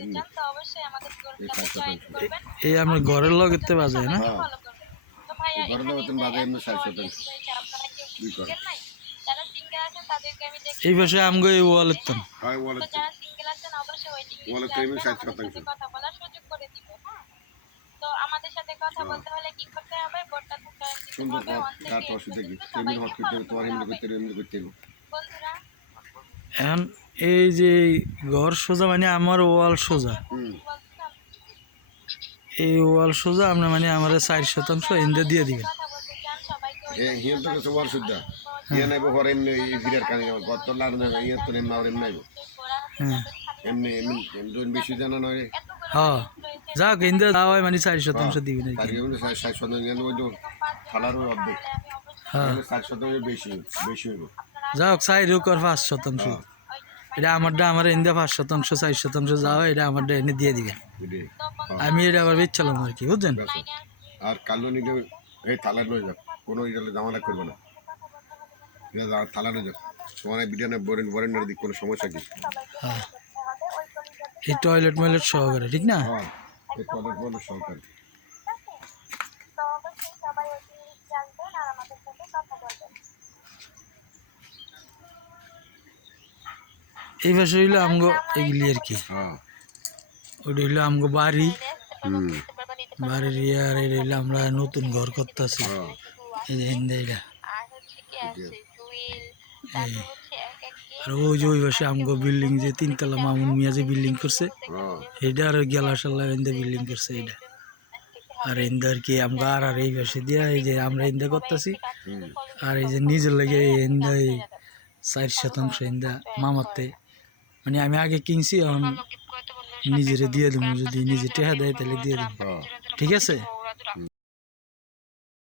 করতে চান তো অবশ্যই আমাদের গ্রুপটাতে জয়েন করবেন। এই আমরা ঘরের লগেতে বাজায় না? ফলো করবেন। তো ভাইয়া এখানে যে আপনারা কেউ সিঙ্গেল নাই, যারা সিঙ্গেল আছেন তাদেরকে আমি এই পাশে আমগো এই ওয়ালের তো তো যারা সিঙ্গেল আছেন অবশ্যই ওয়েটিং লিস্টে আসবেন, কথা বলার সুযোগ করে দিব। হ্যাঁ, তো আমাদের সাথে কথা বলতে হলে কি করতে হবে? বোর্ডটাতে জয়েন দিতে হবে, অন থেকে বন্ধুরা। এখন এই যে ঘর সোজা মানে আমার ওয়াল সোজা, এই ওয়াল সোজা আপনি মানে আমার 4% ইন্দে দিয়ে দিবেন। কথা বলতে চান সবাইকে হ্যাঁ যাক ইন্দে যাওয়া মানে 4% দিবেন আর কি। হ্যাঁ যাক 4 হোক আর 5%, এটা আমারটা আমার ইন্দে 5%, 4% যাওয়া, এটা আমারটা এনে দিয়ে দিবেন। আমি এটা আবার বেচছিলাম আর কি, বুঝছেন? আর কালো নিলে এই থালা লয়ে যাক, কোনো ইটালে জামালা করবে না, থালা লয়ে যাক তোমার বিরিয়ানি বরেন দিক কোনো সমস্যা কি? হ্যাঁ এই টয়লেট ময়লেট সহকারে, ঠিক না? হ্যাঁ এই টয়লেট বলে সরকারি। তো অবশ্যই সবাই ওয়েটিং লিস্টে আসবেন আর আমাদের সাথে কথা বলবেন। এই পাশে হইলো আমগো এগুলি আর কি, হ্যাঁ ওটা হইলো আমগো বাড়ি, বাড়ির আর এটা হইলো আমরা নতুন ঘর করতেছি। এই যে হিন্দে এটা, আর ওই যে ওই পাশে আমগো বিল্ডিং, যে 3 তলা মামুন মিয়া যে বিল্ডিং করছে এটা, আর গেলা সাল্লা ইন্দে বিল্ডিং করছে এটা। আর ইন্দে আর কি আমরা আর এই পাশে দিয়া এই যে আমরা ইন্দে করতেছি, আর এই যে নিজের লাগে ইন্দে 4% ইন্দা মামাতে, মানে আমি আগে কিনছি, এখন নিজেরে দিয়ে দেবো, যদি নিজে টেহা দেয় তাহলে দিয়ে দেবো, ঠিক আছে?